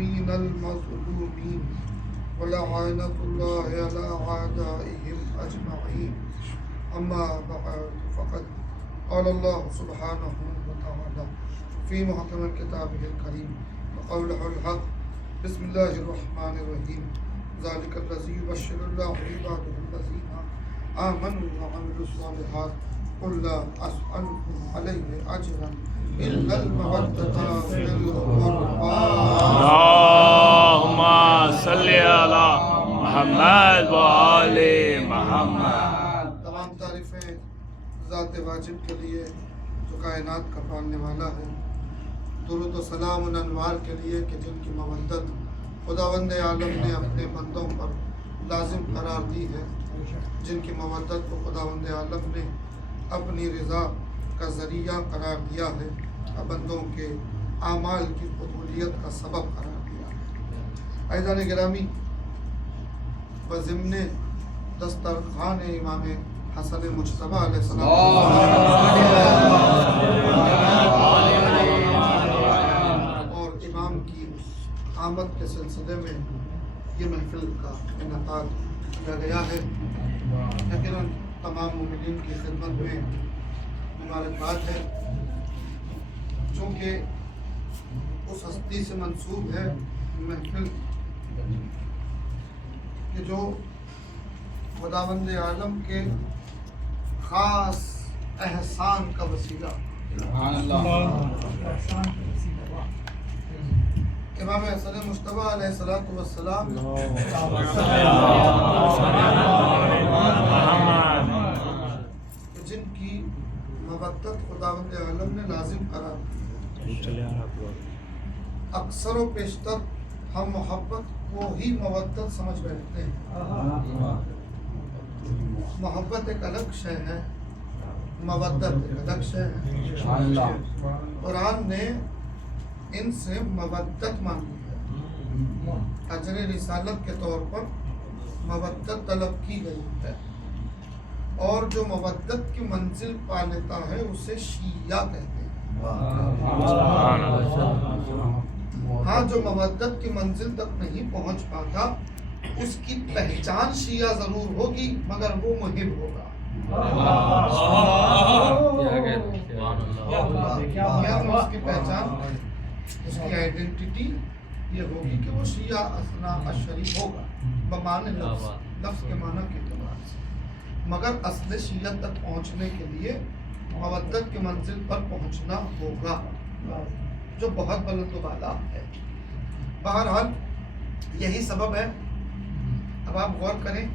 المسلمين المظلومين ولعنة الله على أعدائهم أجمعين أما بعد فقد قال الله سبحانه وتعالى في محكم كتابه الكريم وقوله الحق بسم الله الرحمن الرحيم ذلك الذي يبشر الله عباده الذين آمنوا وعملوا الصالحات قل لا أسألكم عليه أجرا إلا المودة في القربى اللهم صل على محمد وآل محمد. تمام تعریفیں ذات واجب کے لیے جو کائنات کا پالنے والا ہے. درود و سلام ان انوار کے لیے کہ جن کی مودت خداوند عالم نے اپنے بندوں پر لازم قرار دی ہے، جن کی مودت کو خداوند عالم نے اپنی رضا کا ذریعہ قرار دیا ہے، بندوں کے اعمال کی قبولیت کا سبب قرار دیا ہے. عزیزان گرامی، بضمن دسترخوان امام حسن مجتبیٰ علیہ السلام اور امام کی آمد کے سلسلے میں یہ محفل کا انعقاد کیا گیا ہے. یقیناً تمام مومنین کی خدمت میں مبارکباد ہے، چونکہ اس ہستی سے منسوب ہے محفل کہ جو خداوند عالم کے خاص احسان کا وسیلہ امام حسن مجتبیٰ علیہ السلام جن کی مودت خداوند عالم نے لازم قرار دی. اکثر و بیشتر ہم محبت کو ہی مودت سمجھ بیٹھتے ہیں. محبت ایک الگ شے ہے، مودت ایک الگ شے ہے. قرآن نے ان سے مودت مانگی ہے، اجر رسالت کے طور پر مودت طلب کی گئی ہے، اور جو مودت کی منزل پا لیتا ہے اسے شیعہ کہتے ہیں. ہاں، جو مودت کی منزل تک نہیں پہنچ پاتا اس کی پہچان شیعہ ضرور ہوگی مگر وہ محب ہوگا. اس کی پہچان، اس کی آئیڈینٹی یہ ہوگی کہ وہ شیعہ اثنا اشری ہوگا بمعنی لفظ کے معنی کے اعتبار سے، مگر اصل شیعہ تک پہنچنے کے لیے مودت کی منزل پر پہنچنا ہوگا جو بہت بلند و بالا ہے. بہرحال یہی سبب ہے. اب آپ غور کریں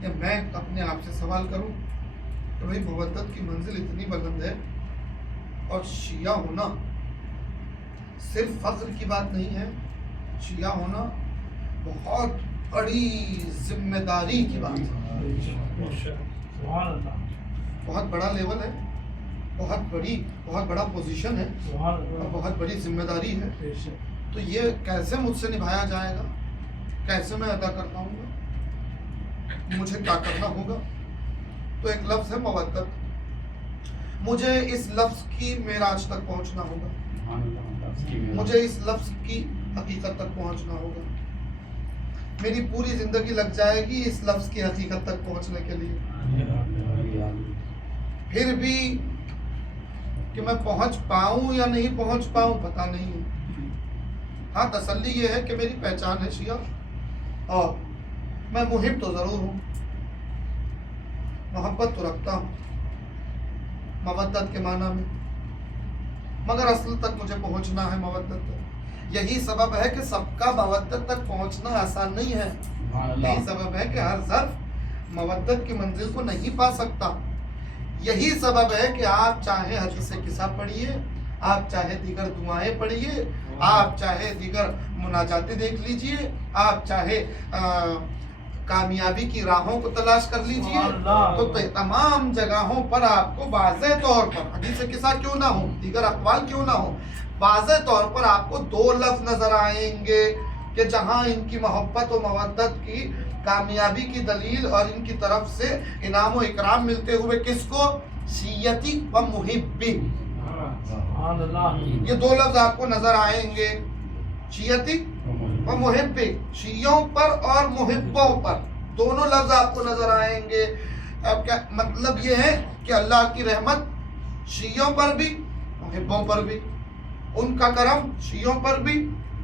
کہ میں اپنے آپ سے سوال کروں کہ بھائی مودت کی منزل اتنی بلند ہے اور شیعہ ہونا صرف فخر کی بات نہیں ہے، شیعہ ہونا بہت بڑی ذمہ داری کی بات ہے، بہت بڑا لیول ہے، بہت بڑا پوزیشن ہے اور بہت بڑی ذمہ داری ہے. تو یہ کیسے مجھ سے نبھایا جائے گا، کیسے میں ادا کر پاؤں گا، مجھے کیا کرنا ہوگا؟ تو ایک لفظ ہے مودت. مجھے اس لفظ کی معراج تک پہنچنا ہوگا، مجھے اس لفظ کی حقیقت تک پہنچنا ہوگا. میری پوری زندگی لگ جائے گی اس لفظ کی حقیقت تک پہنچنے کے لیے، پھر بھی کہ میں پہنچ پاؤں یا نہیں پہنچ پاؤں پتہ نہیں ہے. ہاں، تسلی یہ ہے کہ میری پہچان ہے شیعہ اور میں محب تو ضرور ہوں، محبت تو رکھتا ہوں مودت کے معنی میں، مگر اصل تک مجھے پہنچنا ہے مودت تک. یہی سبب ہے کہ سب کا مودت تک پہنچنا آسان نہیں ہے. یہی سبب ہے کہ ہر ظرف مودت کی منزل کو نہیں پا سکتا. یہی سبب ہے کہ آپ چاہے حدیث قصہ پڑھیے، آپ چاہے دیگر دعائیں پڑھیے، آپ چاہے دیگر مناجاتیں دیکھ لیجئے، آپ چاہے کامیابی کی راہوں کو تلاش کر لیجئے، تو تمام جگہوں پر آپ کو واضح طور پر حدیث قصہ کیوں نہ ہو، دیگر اقوال کیوں نہ ہو، واضح طور پر آپ کو دو لفظ نظر آئیں گے کہ جہاں ان کی محبت و مودت کی کامیابی کی دلیل اور ان کی طرف سے انعام و اکرام ملتے ہوئے کس کو؟ شیعتی و محبی. یہ دو لفظ آپ کو نظر آئیں گے، شیعتی व मुहिब्बे, शियों पर और मुहिब्बों पर, दोनों लफ्ज आपको नजर आएंगे। अब क्या मतलब ये है कि अल्लाह की रहमत शियों पर भी मुहिब्बों पर भी, उनका करम शियों पर भी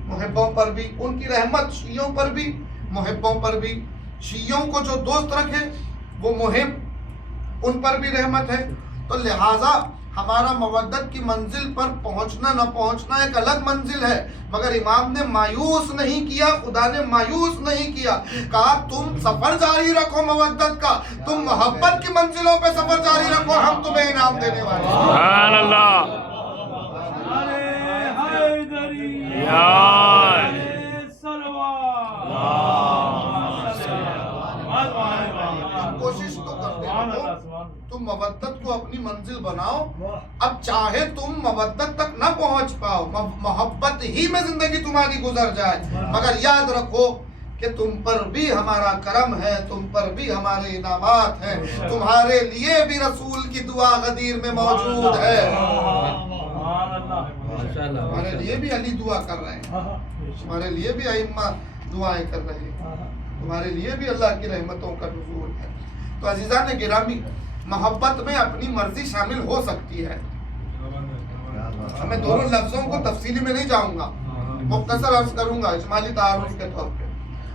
मुहिब्बों पर भी, उनकी रहमत शियों पर भी मुहिब्बों पर भी। शियों को जो दोस्त रखे वो मुहिब, उन पर भी रहमत है। तो लिहाजा हमारा मवद्दत की मंजिल पर पहुंचना न पहुंचना एक अलग मंजिल है, मगर इमाम ने मायूस नहीं किया, खुदा ने मायूस नहीं किया। कहा तुम सफर जारी रखो मवद्दत का, तुम मोहब्बत की मंजिलों पे सफर जारी रखो, हम तुम्हें इनाम देने वाले हैं। सुभान अल्लाह। या कोशिश तो करते रहो, तुम मवद्दत को अपनी मंजिल बनाओ। अब चाहे तुम मवद्दत तक न पहुंच पाओ, मोहब्बत ही में जिंदगी तुम्हारी गुजर जाए, मगर याद रखो कि तुम पर भी हमारा करम है, तुम पर भी हमारे इनामात हैं, तुम्हारे लिए भी रसूल की दुआ गदीर में मौजूद है। हमारे लिए भी अली दुआ कर रहे हैं, तुम्हारे लिए भी अइम्मा दुआएं कर रहे हैं, तुम्हारे लिए भी अल्लाह की रहमतों का नुज़ूल है। तो अज़ीज़ान गिरामी, मोहब्बत में अपनी मर्जी शामिल हो सकती है। मैं दोनों लफ्जों को तफसीली में नहीं जाऊंगा, मुख्तसर अर्ज करूंगा इजमाली तारुफ के तौर पे।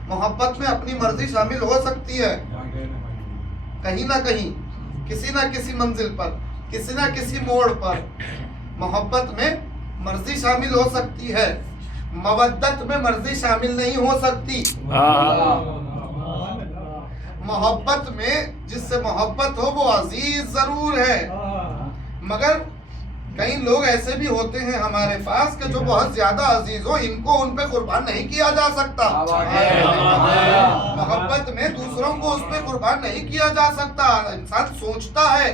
मोहब्बत में अपनी मर्जी शामिल हो सकती है, कहीं ना कहीं, किसी ना किसी मंजिल पर, किसी ना किसी मोड़ पर मोहब्बत में मर्जी शामिल हो सकती है, मवद्दत में मर्जी शामिल नहीं हो सकती। मोहब्बत में जिससे मोहब्बत हो वो अजीज जरूर है, मगर कई लोग ऐसे भी होते हैं हमारे पास कि जो बहुत ज्यादा अजीज हो, इनको उन पे कुर्बान नहीं किया जा सकता। मोहब्बत में दूसरों को उस पे कुर्बान नहीं किया जा सकता। इंसान सोचता है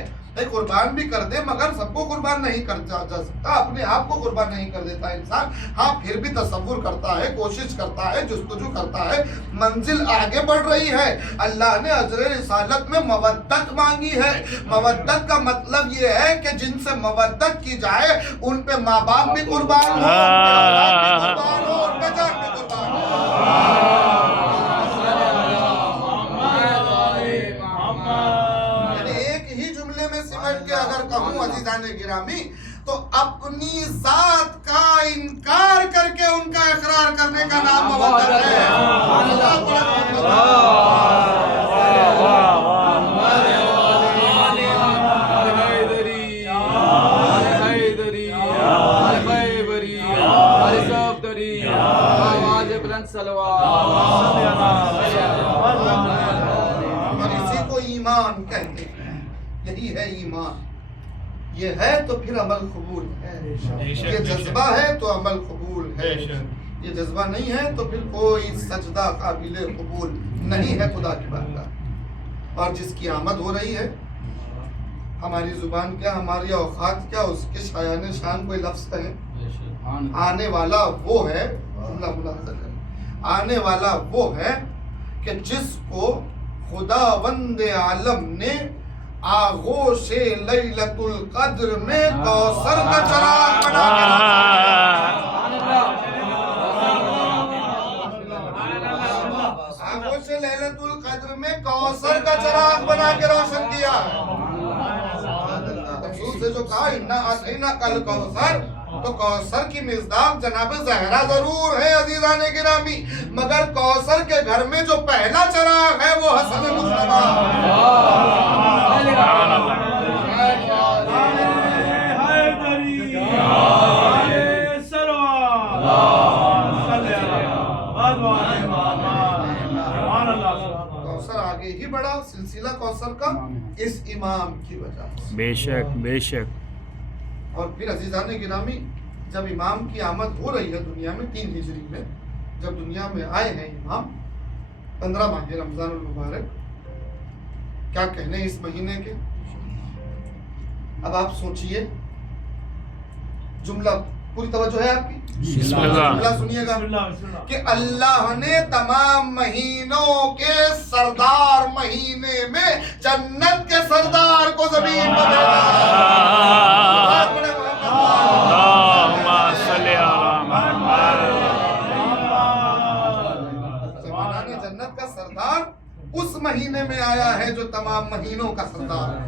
कुर्बान भी कर दे, मगर सबको कुर्बान नहीं कर जा सकता, अपने आप को कुर्बान नहीं कर देता इंसान। हाँ, फिर भी तसव्वुर करता है, कोशिश करता है, जुस्तजू करता है, मंजिल आगे बढ़ रही है। अल्लाह ने अजर रिसालत में मवद्दत मांगी है। मवद्दत का मतलब ये है कि जिनसे मवद्दत की जाए उन पे माँ बाप भी कुर्बान हो, उन पे जान भी कुर्बान हो। के अगर कहूं अज़ीज़ाने गिरामी, तो अपनी जात का इनकार करके उनका इकरार करने का नाम मवद्दत है। और इसी को ईमान कहते हैं, यही है ईमान। ये है तो फिर अमल कबूल है, ये जज्बा है तो अमल कबूल है, ये जज्बा नहीं है तो फिर कोई सजदा काबिल कबूल नहीं है खुदा की बारगाह। और जिसकी आमद हो रही है, हमारी जुबान क्या, हमारी औकात क्या, उसके शायान शान कोई लफ्ज़ कहे। आने वाला वो है, आने वाला वो है कि जिसको खुदावंद आलम ने आगोशे लैलतुल कद्र में कौसर का चराग बना के आगोशे लैलतुल कद्र में कौसर का चराग बना के रोशन किया। रसूल से जो कहा इन्ना अतैना कल कौसर, तो कौसर की मिज़दाक जनाब ज़हरा जरूर है अज़ीज़ाने गिरामी, मगर कौसर के घर में जो पहला चराग है वो हसन मुस्तफा। कौसर आगे ही बढ़ा, सिलसिला कौसर का इस इमाम की वजह से। बेशक बेशक। और फिर अज़ीज़ाने गिरामी, जब इमाम की आमद हो रही है दुनिया में 3 हिजरी में, जब दुनिया में आए हैं इमाम 15 माह रमज़ानुल मुबारक, क्या कहने इस महीने के। अब आप सोचिए, जुमला पूरी तवज्जो है आपकी, जुमला सुनिएगा कि अल्लाह ने तमाम महीनों के सरदार महीने में जन्नत के सरदार को ज़मीन पर भेजा। उस महीने में आया है जो तमाम महीनों का सरदार है।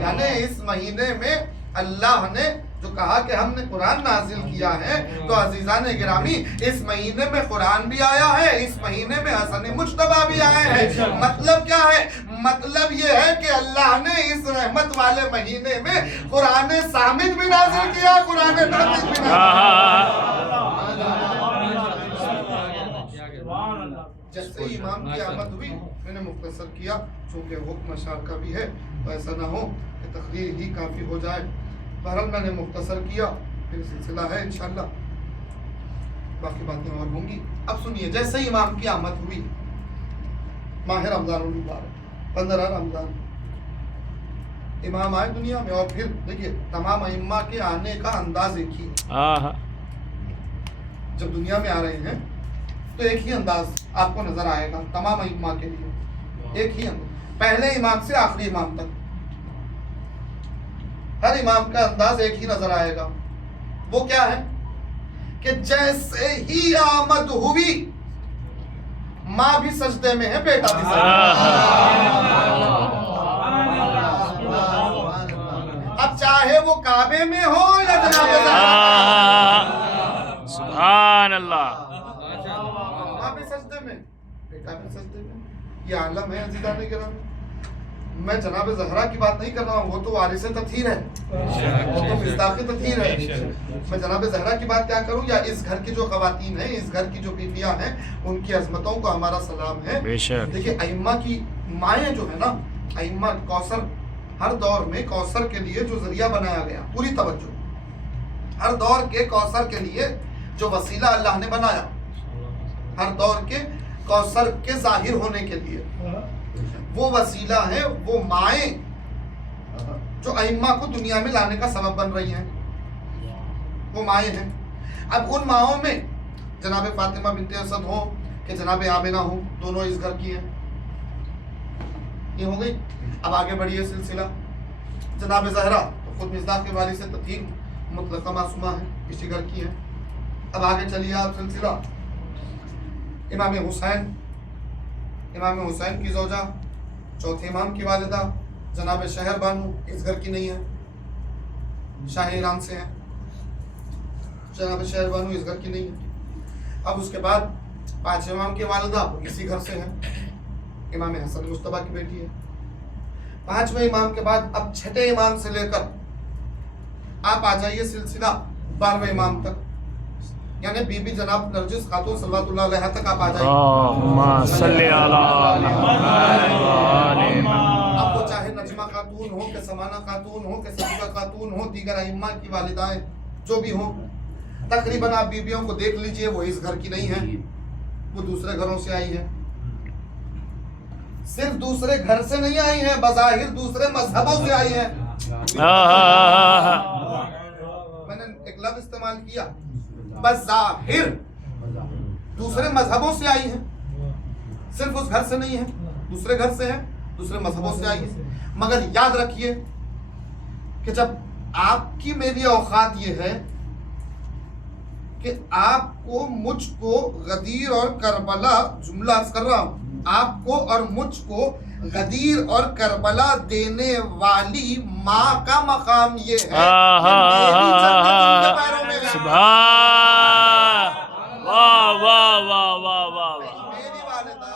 यानी इस महीने में अल्लाह ने जो कहा कि हमने कुरान नाजिल किया है, तो अजीजान गिरामी इस महीने में कुरान भी आया है, इस महीने में हसन मुज्तबा भी आए हैं। मतलब क्या है? मतलब ये है कि अल्लाह ने इस रहमत वाले महीने में कुरान सामिद भी नाजिल किया, कुरान नाजिल भी जैसे ही इमाम की आमद हुई मैंने मुख्तसर किया, चूँकि हुक्म अशार का भी है तो ऐसा ना हो कि तकरीर ही काफ़ी हो जाए। बहरहाल मैंने मुख्तसर किया, फिर सिलसिला है इंशाअल्लाह, बाकी बातें और होंगी। अब सुनिए, जैसे ही इमाम की आमद हुई, माह रमज़ान मुबारक 15 रमज़ान, इमाम आए दुनिया में। और फिर देखिए तमाम अइम्मा के आने का अंदाज एक ही है। जब दुनिया में आ रहे हैं तो एक ही अंदाज आपको नजर आएगा तमाम इमाम के लिए, एक ही अंदाज, पहले इमाम से आखिरी इमाम तक हर इमाम का अंदाज एक ही नजर आएगा। वो क्या है कि जैसे ही आमद हुई, माँ भी सजदे में है, बेटा भी सजदे में। अब चाहे वो काबे में हो या जनाबे सुभान अल्लाह, माँ भी सजदे में, बेटा भी सजदे में, ये आलम है अज़ीज़ान गिरामी। मैं जनाब ज़हरा की बात नहीं कर रहा हूँ, वो तो वारिस तथहीर है, वो तो मिस्दाक़ तथहीर है। मैं जनाब ज़हरा की बात क्या करूँ, या इस घर की जो ख़वातीन हैं, इस घर की जो बीवियाँ हैं, उनकी अज़मतों को हमारा सलाम है। देखिए अइम्मा की माएँ जो है ना, अइम्मा कौसर, हर दौर में कौसर के लिए जो ज़रिया बनाया गया, पूरी तवज्जो, हर दौर के कौसर के लिए जो वसीला अल्लाह ने बनाया, हर दौर के कौसर के ज़ाहिर होने के लिए वो वसीला है, वो माएँ जो अइम्मा को दुनिया में लाने का सबब बन रही हैं, वो माएँ हैं। अब उन माओं में जनाब फातिमा बिनते असद हो कि जनाब आमिना हो, दोनों इस घर की हैं। ये हो गई। अब आगे बढ़िए सिलसिला, जनाब ज़हरा तो खुद मिज़दाक़ के वाली से तथहीर मुतलक़ा मासूमा है, इसी घर की है। अब आगे चलिए आप सिलसिला, इमाम हुसैन, इमाम हुसैन की ज़ौजा, चौथे इमाम की वालिदा जनाब शहर बानू इस घर की नहीं है, शाह ईरान से हैं, जनाब शहर बानू इस घर की नहीं है। अब उसके बाद पाँच इमाम की वालिदा इसी घर से हैं, इमाम हसन मुस्तफा की बेटी है। पाँचवें इमाम के बाद अब छठे इमाम से लेकर आप आ जाइए सिलसिला 12वें इमाम तक, यानी बीबी जनाब नरजिस खातून सल्लल्लाहु अलैहा तक आप आ जाइए। अब वो चाहे नजमा खातून हो कि समाना खातून हो कि सदीका खातून हो, दीगर अइम्मा की वालिदाएं जो भी हो, तकरीबन आप बीबियों को देख लीजिए, वो इस घर की नहीं है, वो दूसरे घरों से आई है। सिर्फ दूसरे घर से नहीं आई है, बज़ाहिर दूसरे मजहबों से आई है। मैंने एक लफ्ज़ इस्तेमाल किया, बज़ाहिर दूसरे मजहबों से आई है, सिर्फ उस घर से नहीं है, दूसरे घर से है, दूसरे मजहबों से आई है। मगर याद रखिए कि जब आपकी मेरी औकात ये है कि आपको मुझको गदीर और करबला, जुमला अर्ज कर रहा हूँ, आपको और मुझको गदीर और करबला देने वाली माँ का मकाम ये है कि मेरी जन्नत उनके पैरों में है। वाह वाह वाह वाह वाह, मेरी वालिदा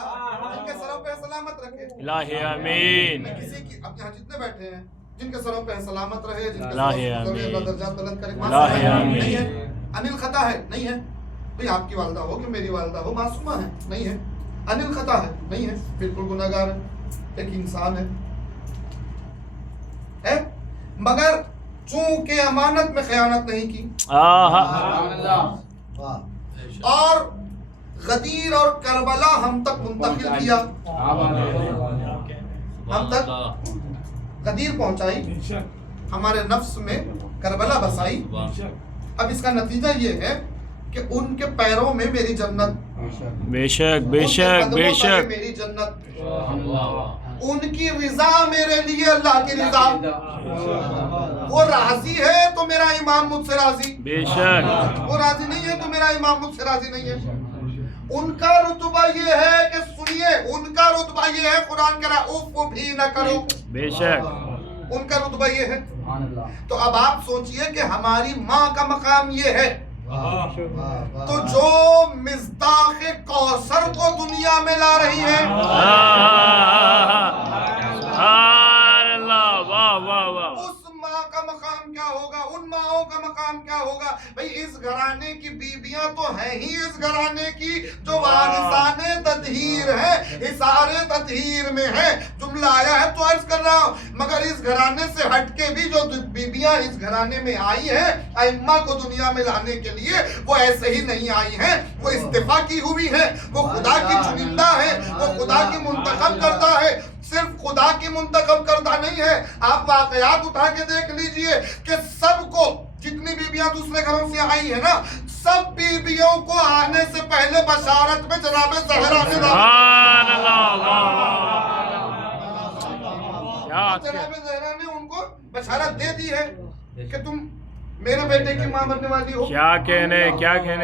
जिनके सरों पे सलामत रखे, इलाही आमीन। किसी की, अब यहाँ जितने बैठे हैं जिनके सरों पे सलामत रहे, जिनके इलाही सरों पे आमीन। अल्लाह दर्जात बुलंद करे। इलाही आमीन। नहीं है, अनिल खता है, नहीं है। भाई आपकी वालिदा हो कि मेरी वालिदा हो, मासूमा है, नहीं है। अनिल खता है, नहीं है, बिल्कुल गुनाहगार है, एक इंसान है? मगर चूंकि अमानत में खयानत नहीं की और गदीर और करबला हम तक मुंतकिल किया, हम तक गदीर पहुंचाई, हमारे नफ्स में करबला बसाई। अब इसका नतीजा ये है कि उनके पैरों में मेरी जन्नत, बेशक बेशक बेशक, मेरी जन्नत, उनकी रिजा मेरे लिए अल्लाह की रिजा। वो राजी है तो मेरा इमाम मुझसे राजी, बेशक वो राजी नहीं है तो मेरा इमाम मुझसे राजी नहीं है। उनका रुतबा ये है कि सुनिए, उनका रुतबा ये है, कुरान कह रहा है उफ भी न करो, बेशक उनका रुतबा ये है। तो अब आप सोचिए कि हमारी माँ का मकाम ये है, तो जो मिस्दाक़े कौसर को दुनिया में ला रही है, अल्लाह, वाह वाह वाह, उस माँ का मकाम क्या होगा, उन माँओं का मकाम क्या होगा। भाई इस घराने की बीबियां तो हैं ही इस घराने की जो वारिसाने तदहीर है, इसारे तदहीर में है। जुमला आया है तो अर्ज कर रहा हूँ, मगर इस घराने से हटके भी जो बीबियां इस घराने में आई हैं, अइम्मा को दुनिया में लाने के लिए, वो ऐसे ही नहीं आई हैं, वो इस्तीफा की हुई है, वो खुदा की चुनिंदा है, वो खुदा की मुंतखब करता है। सिर्फ खुदा की मुंतखब करता नहीं है, आप वाकयात उठा के देख लीजिए कि सबको, जितनी बीबियां दूसरे घरों से आई है ना, सब बीबियों को आने से पहले बशारत में जनाब ज़हरा ने जनाब ज़हरा ने उनको बशारत दे दी है कि तुम मेरे बेटे की मां बनने वाली हो। क्या कहने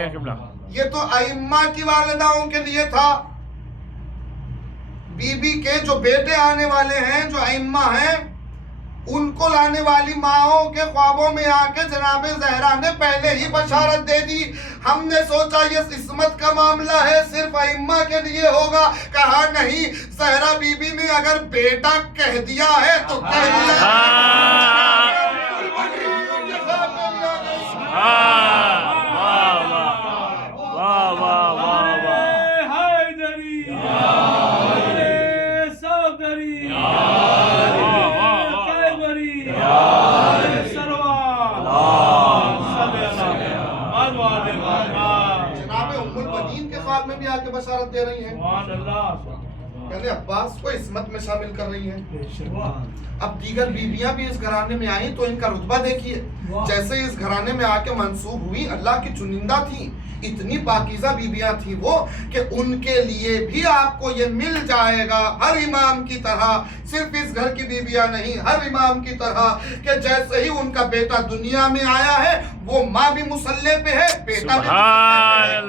क़िबला। ये तो अइम्मा की वालिदाओं के लिए था। बीबी के जो बेटे आने वाले हैं, जो अइम्मा हैं, उनको लाने वाली माओं के ख्वाबों में आके जनाब ज़हरा ने पहले ही बशारत दे दी। हमने सोचा ये इस्मत का मामला है, सिर्फ अइम्मा के लिए होगा, कहा नहीं, ज़हरा बीबी ने अगर बेटा कह दिया है तो कह दिया। में भी आके बशारत दे रही हैं, यानी अब्बास को इस्मत में शामिल कर रही हैं। अब दीगर बीबियां भी इस घराने में आई तो इनका रुतबा देखिए, जैसे इस घराने में आके मंसूब हुई, अल्लाह की चुनिंदा थी, इतनी पाकीज़ा बीबियां थी वो कि उनके लिए भी आपको ये मिल जाएगा हर इमाम की तरह। सिर्फ इस घर की बीबियां नहीं, हर इमाम की तरह कि जैसे ही उनका बेटा दुनिया में आया है, वो माँ भी मुसल्ले पे है, बेटा भी मुसल्ले पे है।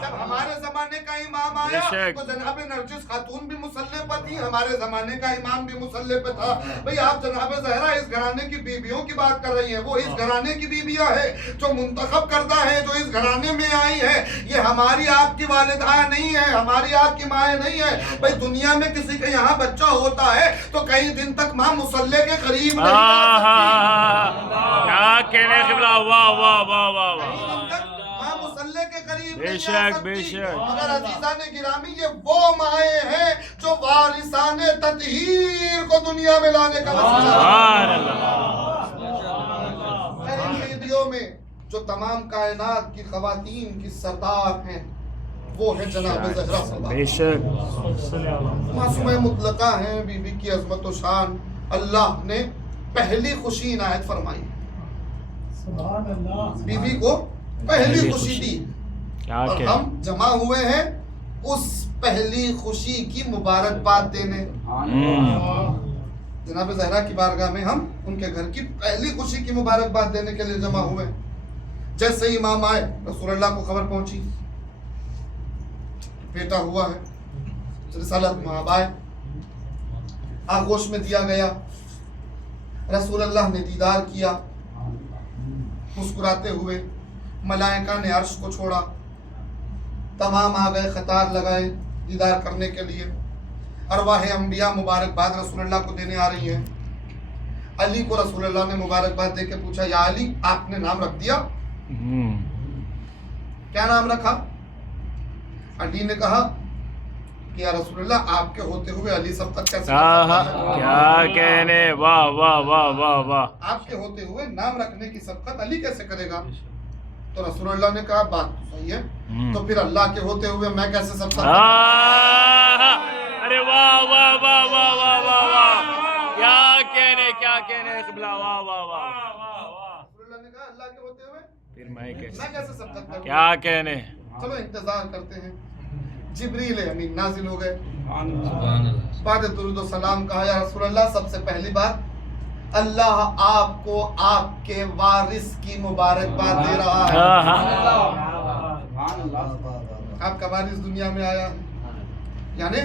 जब हमारे जमाने का इमाम आया तो जनाब नरजिस खातून भी मुसल्ले पर थी, हमारे जमाने का इमाम भी मुसल्ले पे था। भाई आप जनाब ज़हरा इस घराने की बीबियों की बात कर रही हैं, वो इस घराने की बीबियां है जो मुंतखब करता है, जो इस घराने में आई है। ये हमारी आपकी वालिदा नहीं है, हमारी आपकी माँ नहीं है। भाई दुनिया में किसी के यहाँ बच्चा होता है तो कई दिन तक माँ मुसल्ले के करीब नहीं आ सकती। क्या कहने क़िबला, वाह वाह वाह वाह वाह, माँ मुसल्ले के करीब बेशक, नहीं आ सकती। बेशक। मगर अजीज़ाने गिरामी, ये वो माएँ हैं जो वारिसाने तत्हीर को दुनिया में लाने का में जो तमाम कायनात की ख़वातीन की सरदार हैं, वो है जनाब ज़हरा। बेशक मासूम मुतलका हैं, बीबी की अज़मत व शान अल्लाह ने पहली खुशी इनायत फरमाई, बीबी को पहली खुशी दी, और हम जमा हुए हैं उस पहली खुशी की मुबारकबाद देने। जनाब ज़हरा की बारगाह में हम उनके घर की पहली खुशी की मुबारकबाद देने के लिए जमा हुए। जैसे ही इमाम आए, रसूलुल्लाह को खबर पहुंची, बेटा हुआ है, रिसालत महब आए, आगोश में दिया गया। रसूलुल्लाह ने दीदार किया, मुस्कुराते हुए मलाइका ने अर्श को छोड़ा, तमाम आ गए, कतार लगाए दीदार करने के लिए। अरवाह अंबिया मुबारकबाद रसूलुल्लाह को देने आ रही हैं। अली को रसूलुल्लाह ने मुबारकबाद दे के पूछा, या अली, आपने नाम रख दिया? क्या नाम रखा? अली ने कहा कि या रसूलुल्लाह, आपके होते हुए अली सब तक कैसे? क्या कहने, वाह वाह वाह वाह वाह, आपके होते हुए नाम रखने की सबकत अली कैसे करेगा? तो रसूलुल्लाह ने कहा, बात तो सही है, तो फिर अल्लाह के होते हुए मैं कैसे सबकत? अरे वाह वाह वाह वाह वाह वाह वाह, क्या कहने क़िबला, वाह वाह वाह। रसूलुल्लाह ने कहा, अल्लाह के होते हुए फिर मैं कैसे सबकत करूं? क्या कहने। चलो इंतजार करते हैं। जिब्रील अमीन नाजिल हो गए, बाद दुरूद व सलाम कहा, या रसूलुल्लाह, सबसे पहली बात, अल्लाह आपको आपके वारिस की मुबारकबाद दे रहा है। आपका वारिस दुनिया में आया है, यानी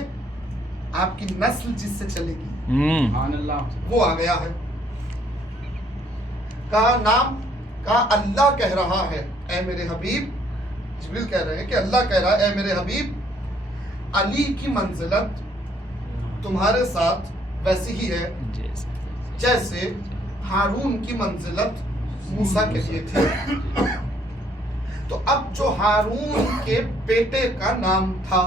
آپ کی نسل جس سے چلے گی وہ آ گیا ہے. کہا نام، کہا اللہ کہہ رہا ہے اے میرے حبیب، جبریل کہہ رہے ہیں کہ اللہ کہہ رہا ہے اے میرے حبیب، علی کی منزلت تمہارے ساتھ ویسی ہی ہے جیسے ہارون کی منزلت موسیٰ کے لیے تھی. تو اب جو ہارون کے بیٹے کا نام تھا،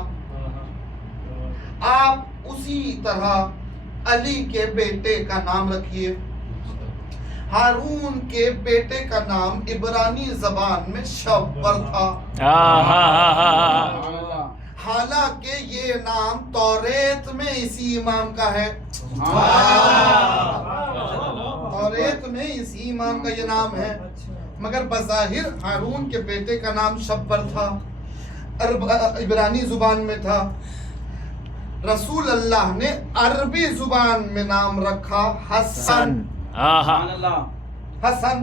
آپ اسی طرح علی کے بیٹے کا نام رکھیے. ہارون کے بیٹے کا نام عبرانی زبان میں شبر تھا، حالانکہ یہ نام توریت میں اسی امام کا ہے. توریت میں اسی امام کا یہ نام ہے، مگر بظاہر ہارون کے بیٹے کا نام شبر تھا، عبرانی زبان میں تھا. رسول اللہ نے عربی زبان میں نام رکھا حسن. حسن،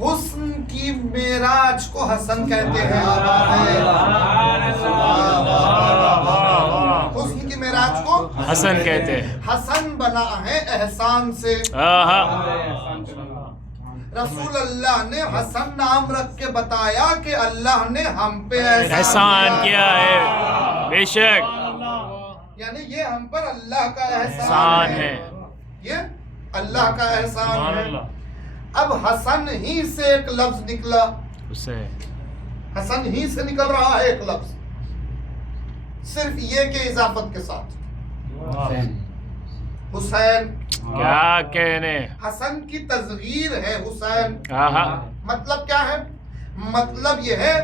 حسن کی معراج کو حسن کہتے ہیں. حسن کی معراج کو حسن کہتے ہیں. حسن بنا ہے احسان سے. رسول اللہ نے حسن نام رکھ کے بتایا کہ اللہ نے ہم پہ احسان کیا ہے. بے شک یعنی یہ ہم پر اللہ کا احسان ہے، یہ اللہ کا احسان ہے. اب حسن ہی سے ایک لفظ نکلا، حسن ہی سے نکل رہا ہے ایک لفظ، صرف یہ کہ اضافت کے ساتھ. حسین کیا کہنے، حسن کی تصغیر ہے حسین. مطلب کیا ہے؟ مطلب یہ ہے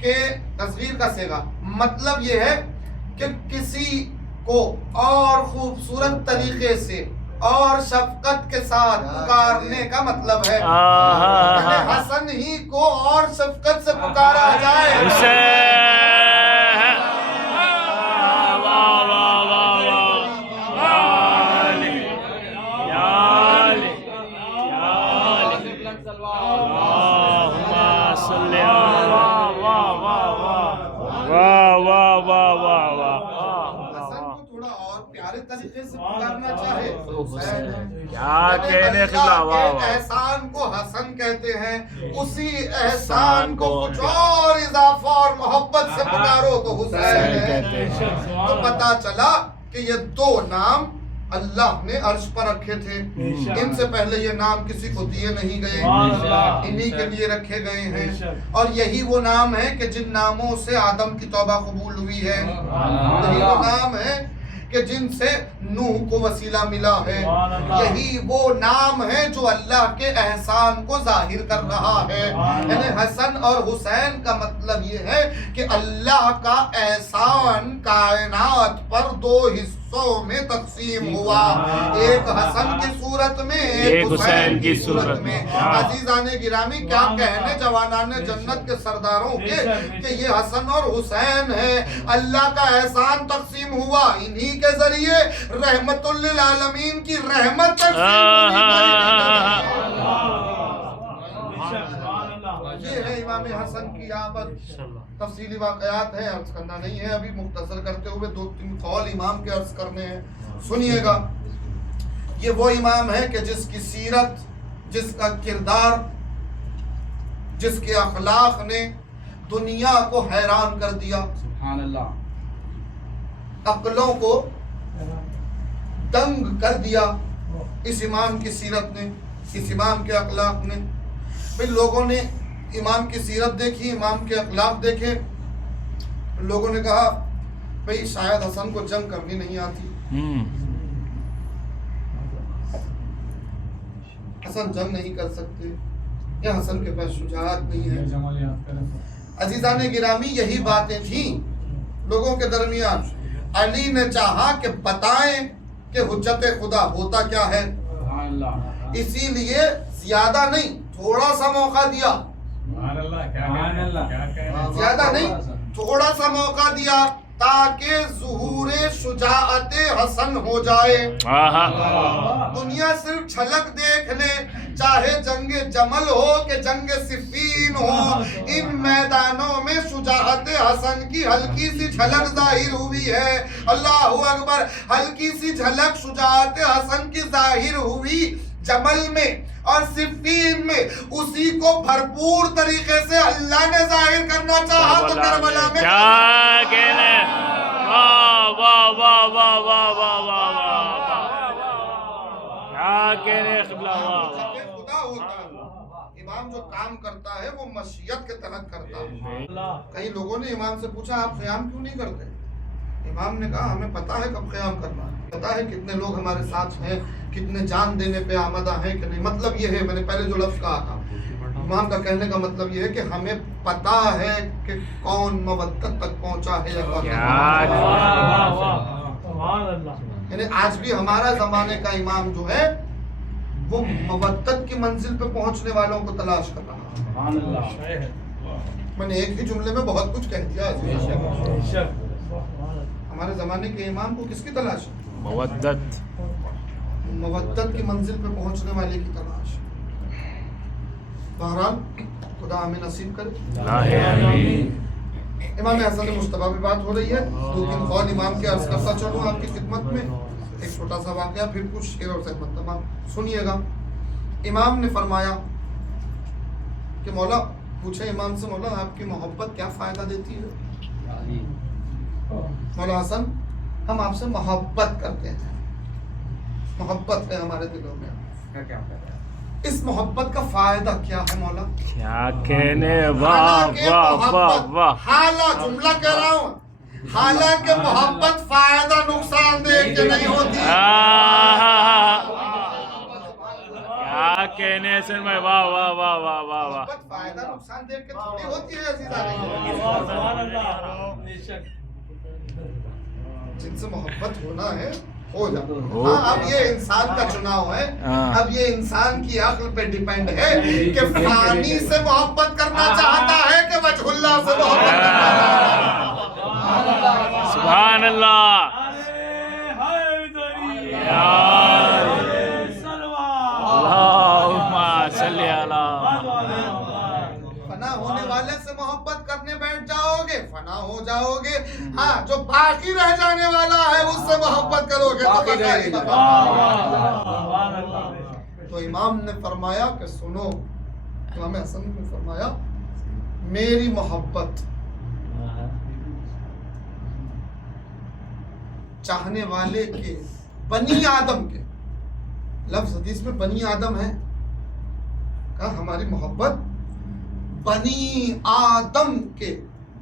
کہ تصغیر کا صیغہ، مطلب یہ ہے کہ کسی کو اور خوبصورت طریقے سے اور شفقت کے ساتھ پکارنے کا مطلب ہے. حسن ہی کو اور شفقت سے پکارا جائے. احسان کو حسن کہتے ہیں، اسی احسان کو کچھ اور اضافہ اور محبت سے پکارو تو حسین ہے. تو پتا چلا کہ یہ دو نام اللہ نے عرش پر رکھے تھے. ان سے پہلے یہ نام کسی کو دیے نہیں گئے، انہی کے لیے رکھے گئے ہیں. اور یہی وہ نام ہے کہ جن ناموں سے آدم کی توبہ قبول ہوئی ہے. یہی وہ نام ہے کہ جن سے نوح کو وسیلہ ملا ہے. یہی وہ نام ہے جو اللہ کے احسان کو ظاہر کر رہا ہے. یعنی حسن اور حسین کا مطلب یہ ہے کہ اللہ کا احسان کائنات پر دو حصوں میں تقسیم ہوا، ایک حسن کی صورت میں، ایک حسین کی صورت میں. عزیزان گرامی، کیا کہنے جوانان جنت کے سرداروں کے کہ یہ حسن اور حسین ہے. اللہ کا احسان تقسیم ہوا، انہی کے ذریعے رحمت للعالمین کی رحمت تقسیم ہوئی. یہ ہے امام حسن کی آمد. تفصیلی واقعات ہیں، عرض کرنا نہیں ہے ابھی، مختصر کرتے ہوئے 2-3 قول امام کے عرض کرنے ہیں، سنیے گا. یہ وہ امام ہے کہ جس کی سیرت، جس کا کردار، جس کے اخلاق نے دنیا کو حیران کر دیا. سبحان اللہ. عقلوں کو دنگ کر دیا اس امام کی سیرت نے، اس امام کے اخلاق نے. پھر لوگوں نے امام کی سیرت دیکھی، امام کے اخلاق دیکھے. لوگوں نے کہا بھئی شاید حسن کو جنگ کرنی نہیں آتی، حسن جنگ نہیں کر سکتے، یا حسن کے پاس شجاعت نہیں ہے. عزیزان گرامی، یہی باتیں تھیں لوگوں کے درمیان. علی نے چاہا کہ بتائیں کہ حجت خدا ہوتا کیا ہے، اسی لیے زیادہ نہیں تھوڑا سا موقع دیا. زیادہ نہیں تھوڑا سا موقع دیا تاکہ ظہور شجاعت حسن ہو جائے. دنیا صرف جھلک دیکھ لے चाहे जंग जमल हो कि जंग सिफीन हो, इन मैदानों में शुजाअत हसन की हल्की सी झलक जाहिर हुई है। अल्लाहु अकबर। हल्की सी झलक शुजाअत हसन की जाहिर हुई जमल में और सिफीन में, उसी को भरपूर तरीके से अल्लाह ने जाहिर करना चाहा तो करबला में क्या कहने, वाह वाह वाह वाह वाह वाह वाह वाह, क्या कहने क़िबला, वाह। खुदा होता है। इमाम जो काम करता है वो मशीयत के तहत करता है। कई लोगों ने इमाम से पूछा आप क़याम क्यों नहीं करते? इमाम ने कहा हमें पता है कब क़याम करना है, पता है कितने लोग हमारे साथ हैं, कितने जान देने पे आमदा हैं कि नहीं। मतलब ये है, मैंने पहले जो लफ्ज़ कहा था, इमाम का कहने का मतलब ये है कि हमें पता है कि कौन मवद्दत तक पहुंचा है या कौन। यानी आज भी हमारा ज़माने का इमाम जो है वो मवद्दत की मंजिल पे पहुंचने वालों को तलाश कर रहा है। मैंने एक ही जुमले में बहुत कुछ कह दिया। हमारे ज़माने के इमाम को किसकी तलाश है? मवद्दत, मवद्दत की मंजिल पे पहुंचने वाले की तलाश। बहरहाल खुदा हमें नसीब करे। इमाम हसन मुश्तबा पे बात हो रही है। 2-3 कौल इमाम के अर्ज करता चलूँ आपकी खिदमत में। एक छोटा सा वाक़या, फिर कुछ शेर और सहमत तमाम सुनिएगा। इमाम ने फरमाया कि मौला, पूछे इमाम से मौला आपकी मोहब्बत क्या फ़ायदा देती है? मौला हसन हम आपसे मोहब्बत करते हैं, मोहब्बत है हमारे दिलों में, इस मोहब्बत का फायदा क्या है मौला? क्या कहने, वाह वाह वाह वाह। हाला जुमला कह रहा हूँ, हालांकि मोहब्बत फायदा नुकसान देख के नहीं होती। क्या कहने सुन भाई, वाह वाह वाह वाह वाह वाह। मोहब्बत फायदा नुकसान देख के थोड़ी होती है अजीज़ान। जिनसे मोहब्बत होना है हो जाए। हाँ, अब ये इंसान का चुनाव है। अब ये इंसान की अक्ल पे डिपेंड है कि फानी से मोहब्बत करना चाहता है कि वजहुल्लाह से मोहब्बत करना चाहता है। सुभान अल्लाह। अल्लाहुम्मा सल्ली अला। फना होने वाले से मोहब्बत करने बैठ जाओगे, फना हो जाओगे। हाँ, जो बाकी रह जाने वाला है उससे मोहब्बत करोगे तो इमाम ने फरमाया कि सुनो, इमाम हसन ने फरमाया मेरी मोहब्बत चाहने वाले के, बनी आदम के, लफ्ज़ हदीस में बनी आदम है, कहा हमारी मोहब्बत बनी आदम के।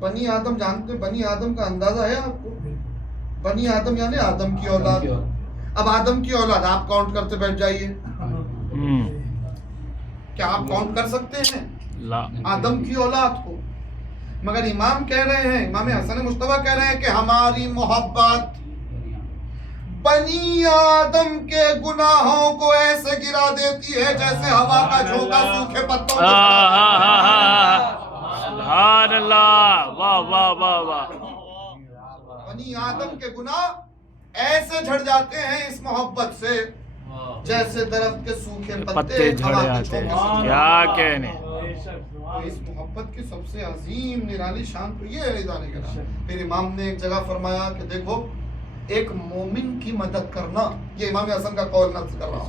बनी आदम जानते, बनी आदम का अंदाजा है आपको? बनी आदम यानी आदम की औलाद। अब आदम की औलाद आप काउंट करते बैठ जाइए। क्या आप काउंट कर सकते हैं आदम की औलाद को? मगर इमाम कह रहे हैं, इमाम हसन मुश्तबा कह रहे हैं कि हमारी मोहब्बत बनी आदम के गुनाहों को ऐसे गिरा देती है जैसे हवा का झोंका सूखे पत्तों को। सुभान अल्लाह, वाह वाह वाह वाह। बनी आदम के गुनाह ऐसे झड़ जाते हैं इस मोहब्बत से जैसे दरख्त के सूखे पत्ते झड़ जाते हैं। क्या कहने। तो इस मोहब्बत की सबसे अजीम निराली शान तो ये है जाने के नाम। फिर इमाम ने एक जगह फरमाया कि देखो, एक मोमिन की मदद करना, ये इमाम हसन का कौल नज़्ल कर रहा हूँ,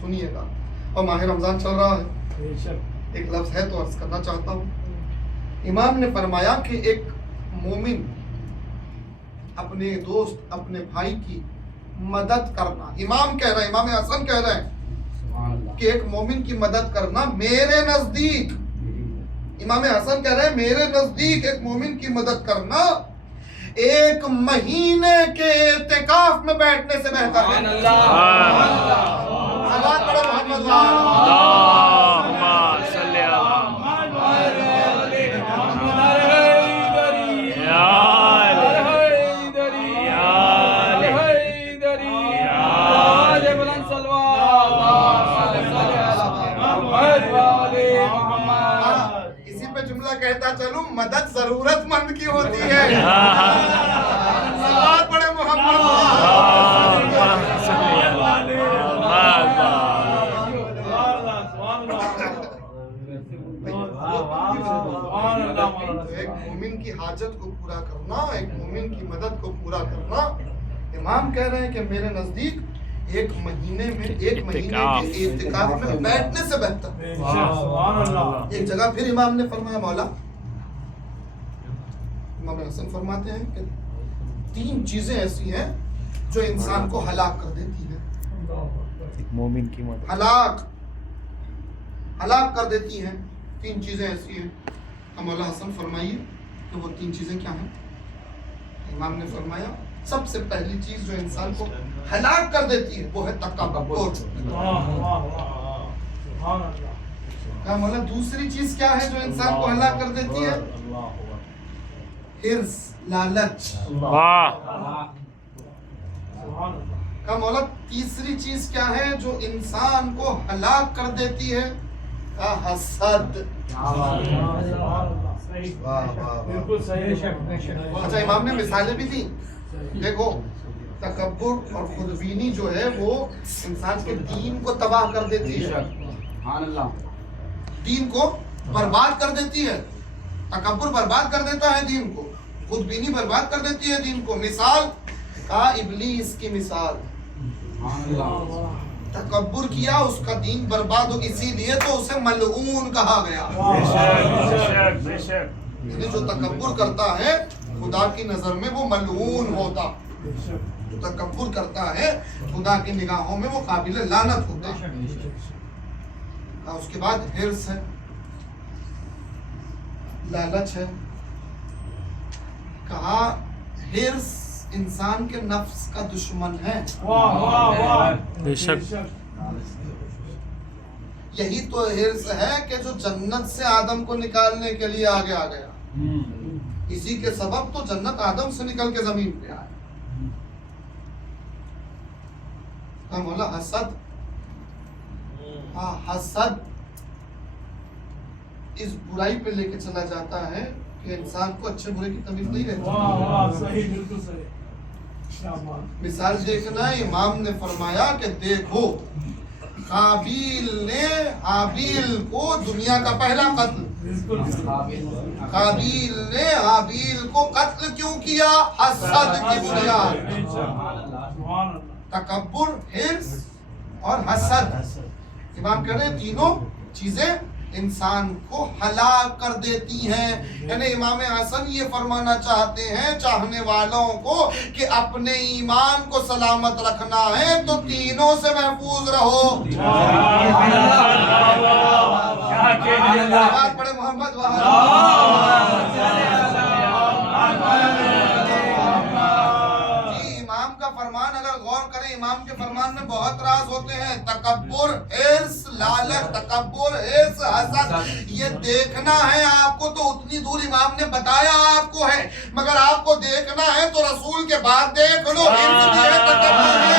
सुनिएगा। और माह रमज़ान चल रहा है, एक लफ्ज़ है तो अर्ज़ करना चाहता हूँ। इमाम ने फरमाया कि एक मोमिन अपने दोस्त, अपने भाई की मदद करना, इमाम कह रहे हैं, इमाम हसन कह रहे हैं कि एक मोमिन की मदद करना मेरे नज़दीक, इमाम हसन कह रहे हैं मेरे नज़दीक एक मोमिन की मदद करना एक महीने के इत्तिकाफ में बैठने से बेहतर है। सलात पढ़ो मोहम्मद अल्लाहुम्मा सल्ली अला। इसी पे जुमला कहता चलूं, मदद जरूरतमंद की होती है। सलात पढ़े मोहम्मद। को पूरा करना, एक मोमिन की मदद को पूरा करना, इमाम कह रहे हैं कि मेरे नजदीक एक महीने के इत्तिकाफ में बैठने से बेहतर। एक जगह फिर इमाम ने फरमाया, मौला इमाम हसन फरमाते हैं कि 3 चीजें ऐसी हैं जो इंसान को हलाक कर देती है, एक मोमिन की मदद, हलाक कर देती हैं। 3 चीजें ऐसी हैं। अब मौला हसन फरमाइए कि वो 3 चीजें क्या हैं। इमाम ने फरमाया सबसे पहली चीज जो इंसान को हलाक कर देती है वो है तकब्बुर। कहा मौला दूसरी चीज क्या है जो इंसान को हलाक कर देती है? हिर्स, लालच। कहा मौला तीसरी चीज क्या है जो इंसान को हलाक कर देती है? कहा हसद। बिल्कुल सही। अच्छा, इमाम ने मिसालें भी दी। देखो तकब्बुर और खुदबीनी जो है वो इंसान के दीन को तबाह कर देती है, दीन को बर्बाद कर देती है। तकब्बुर बर्बाद कर देता है दीन को, खुदबीनी बर्बाद कर देती है दीन को। मिसाल का इब्लीस की मिसाल, तकब्बुर किया उसका दीन बर्बाद हो, इसीलिए तो उसे मलऊन कहा गया। यानी जो तकब्बुर करता है खुदा की नजर में वो मलऊन होता, जो तकब्बुर करता है खुदा की निगाहों में वो काबिल लानत होता। उसके बाद हिर्स है, लालच है। कहा हिर्स इंसान के नफ्स का दुश्मन है। बेशक। यही तो हिर्स है कि जो जन्नत से आदम को निकालने के लिए आगे आ गया। इसी के सबब तो जन्नत आदम से निकल के जमीन पे आया। मौला हसद, हसद इस बुराई पे लेके चला जाता है कि इंसान को अच्छे बुरे की तमीज नहीं रहती। सही, बिल्कुल सही। मिसाल देखना है, इमाम ने फरमाया कि देखो काबिल ने हाबिल को दुनिया का पहला कत्ल, काबिल ने हाबिल को कत्ल क्यों किया? हसद की बुनियाद। तकब्बुर, हिर्स और हसद। इमाम कह रहे हैं तीनों चीजें इंसान को हलाक कर देती हैं। यानी इमाम हसन ये फरमाना चाहते हैं चाहने वालों को कि अपने ईमान को सलामत रखना है तो तीनों से महफूज रहो। बात पढ़े मोहम्मद इमाम का फरमान अगर गौर करें, इमाम के फरमान में बहुत राज होते हैं। तकब्बुर, हिर्स, लालच, तकब्बुर, हिर्स, हसद, ये देखना है आपको तो उतनी दूर इमाम ने बताया आपको है, मगर आपको देखना है तो रसूल के बाद देख लो। हिर्स भी है, तकब्बुर भी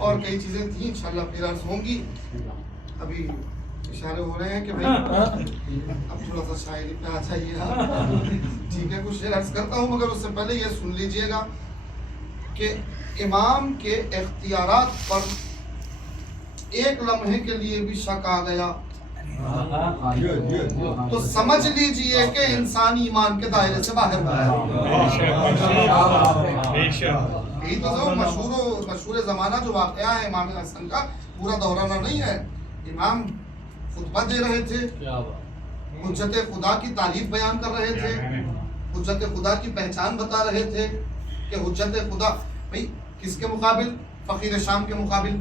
और कई चीजें थी इंशाल्लाह फिर अर्ज होंगी। अभी इशारे हो रहे हैं कि भाई अब थोड़ा सा शायरी पे आ जाइए। ठीक है, कुछ शेर अर्ज करता हूँ, मगर उससे पहले ये सुन लीजिएगा कि इमाम के इख्तियारात पर एक लम्हे के लिए भी शक आ गया तो समझ लीजिए कि इंसान ईमान के दायरे से बाहर यही तो मशहूर जमाना जो वाकया है इमाम हसन का, पूरा दोहराना नहीं है। इमाम खुतबा दे रहे थे, हुज्जत खुदा की तारीफ बयान कर रहे थे, हुज्जत खुदा की पहचान बता रहे थे कि हुज्जत खुदा भाई किसके मुकाबिल? फकीर शाम के मुकाबिल।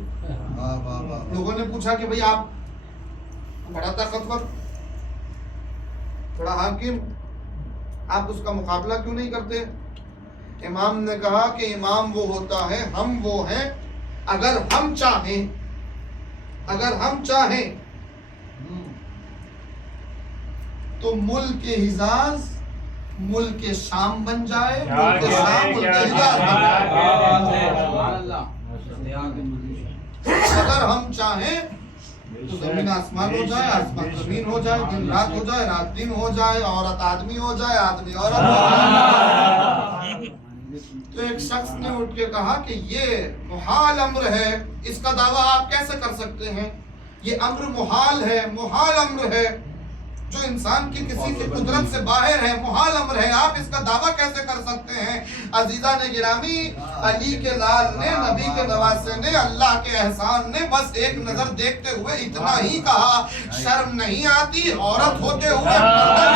लोगों ने पूछा कि भाई आप बड़ा ताकतवर, बड़ा हाकिम, आप उसका मुकाबला क्यों नहीं करते? इमाम ने कहा कि इमाम वो होता है, हम वो हैं अगर हम चाहें, अगर हम चाहें تو ملک حجاز ملک شام بن جائے، ملک شام ملک حجاز بن جائے۔ اگر ہم چاہیں تو زمین آسمان ہو جائے، آسمان زمین ہو جائے، دن رات ہو جائے، رات دن ہو جائے، عورت آدمی ہو جائے، آدمی عورت ہو جائے۔ تو ایک شخص نے اٹھ کے کہا کہ یہ محال امر ہے، اس کا دعویٰ آپ کیسے کر سکتے ہیں؟ یہ امر محال ہے، محال امر ہے، جو انسان کی کسی کی قدرت سے باہر ہے، محال امر ہے، آپ اس کا دعویٰ کیسے کر سکتے ہیں؟ عزیزان گرامی، علی کے لال نے، نبی کے نواسے نے، اللہ کے احسان نے بس ایک نظر دیکھتے ہوئے اتنا ہی کہا، شرم نہیں آتی عورت ہوتے ہوئے مردہ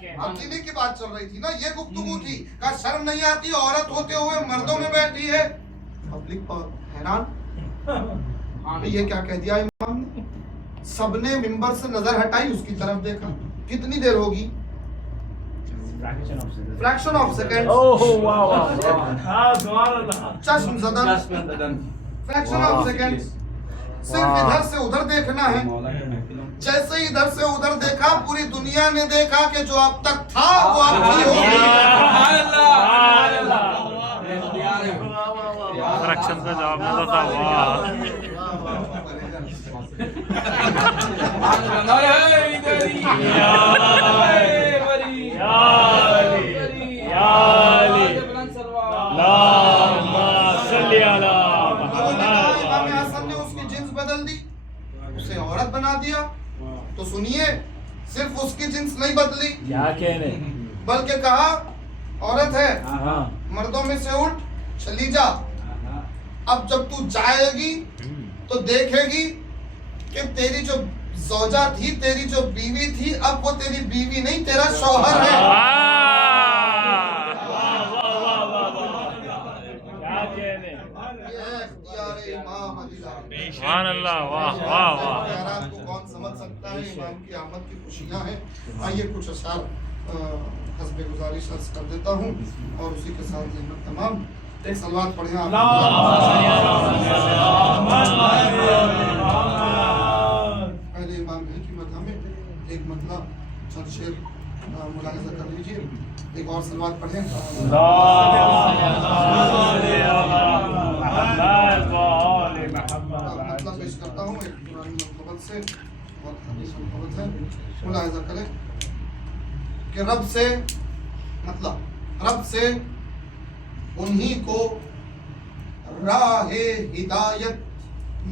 کے عقیدے کی بات چل رہی تھی نا، یہ گفتگو تھی، کہا شرم نہیں آتی عورت ہوتے ہوئے مردوں میں بیٹھی ہے۔ پبلک حیران، یہ کیا کہہ دیا امام نے؟ سب نے منبر سے نظر ہٹائی، اس کی طرف دیکھا، کتنی دیر ہوگی؟ فریکشن آف سیکنڈ، چشم زدن، فریکشن آف سیکنڈ، صرف ادھر سے ادھر دیکھنا ہے۔ جیسے ہی ادھر سے ادھر دیکھا، پوری دنیا نے دیکھا کہ جو اب تک تھا وہ اب بھی ہو گیا۔ فریکشن کا جواب دیتا تھا، امام حسن نے اس کی جنس بدل دی، اسے عورت بنا دیا۔ تو سنیے، صرف اس کی جنس نہیں بدلی، کیا کہنے، بلکہ کہا عورت ہے، مردوں میں سے اٹھ چلی جا۔ اب جب تو جائے گی تو دیکھے گی کہ تیری جو زوجہ تھی، تیری جو بیوی تھی، اب وہ تیری بیوی نہیں، تیرا شوہر ہے۔ سبحان اللہ، واہ واہ واہ۔ خیرات کو کون سمجھ سکتا ہے؟ امام کی آمد کی خوشیاں ہیں۔ آئیے کچھ اشعار حسب گزارش عرض کر دیتا ہوں اور اسی کے ساتھ ذہن تمام ایک صلوات پڑھیں آپ۔ پہلے امام ہے کی مدح میں ایک مطلب چند شعر ملاحظہ کر لیجئے، ایک اور صلوات پڑھیں۔ مطلب پیش کرتا ہوں ایک قرآن منقبت سے اور حدیث منقبت ہے، ملاحظہ کریں کہ رب سے مطلب، رب سے انہی کو راہ ہدایت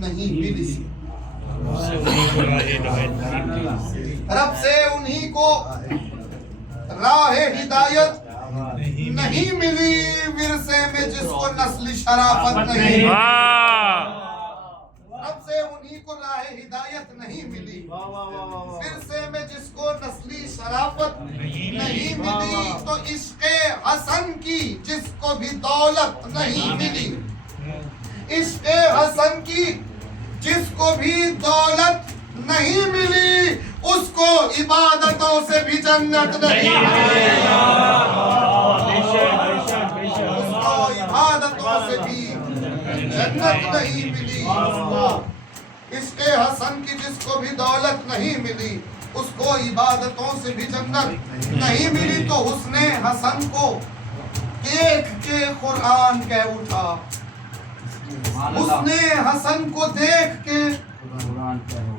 نہیں ملی، رب سے انہی کو راہ ہدایت نہیں ملی، ورثے میں جس کو نسل شرافت نہیں، رب سے انہی کو راہ ہدایت نہیں ملی، ورثے میں جس کو نسلی شرافت نہیں ملی، تو عشق حسن کی جس کو بھی دولت نہیں ملی، عشق حسن کی جس کو بھی دولت نہیں ملی، اس کو عبادتوں سے بھی جنت نہیں ملی، اس کو عبادتوں سے بھی جنت نہیں ملی، اس کو عشق حسن کی جس کو بھی دولت نہیں ملی، اس کو عبادتوں سے بھی جنت نہیں ملی، تو حسن حسن کو دیکھ کے قرآن کہہ اٹھا، حسن حسن کو دیکھ کے،